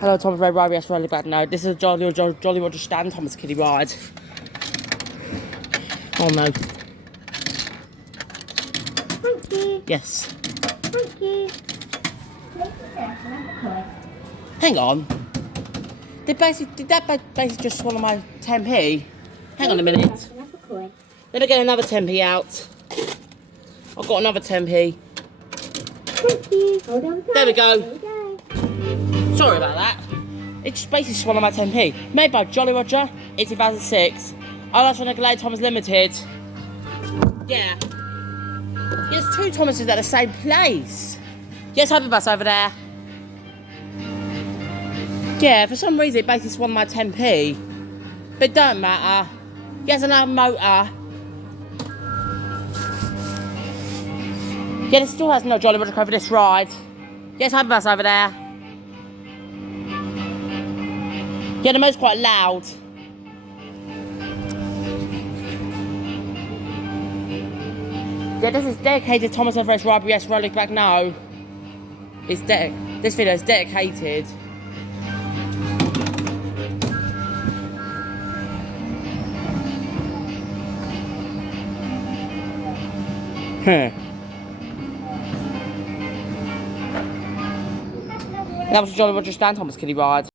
Hello, Thomas Red Ride, yes, Rally back now. This is a Jolly Roger Stan Thomas Kiddie ride. Oh no. Thank you. Yes. Thank you. Hang on. Did that basically just swallow my 10p? Hang on a minute. Let me get another 10p out. I've got another 10p. Thank you. Hold on tight. There we go. There we go. Sorry about that. It just basically swallowed my 10p. Made by Jolly Roger in 2006. I was trying to Glade Thomas Limited. Yeah. There's two Thomases at the same place. Yes, Happy Bus over there. Yeah, for some reason it basically swallowed my 10p. But it don't matter. Yes, another motor. Yeah, there still has no Jolly Roger code for this ride. Yes, Happy Bus over there. Yeah, the motor's quite loud. Yeah, this is dedicated to Thomas Everest Ride, yes, rolling back now. This video is dedicated. That was a Jolly Roger Stan Thomas Kiddie ride.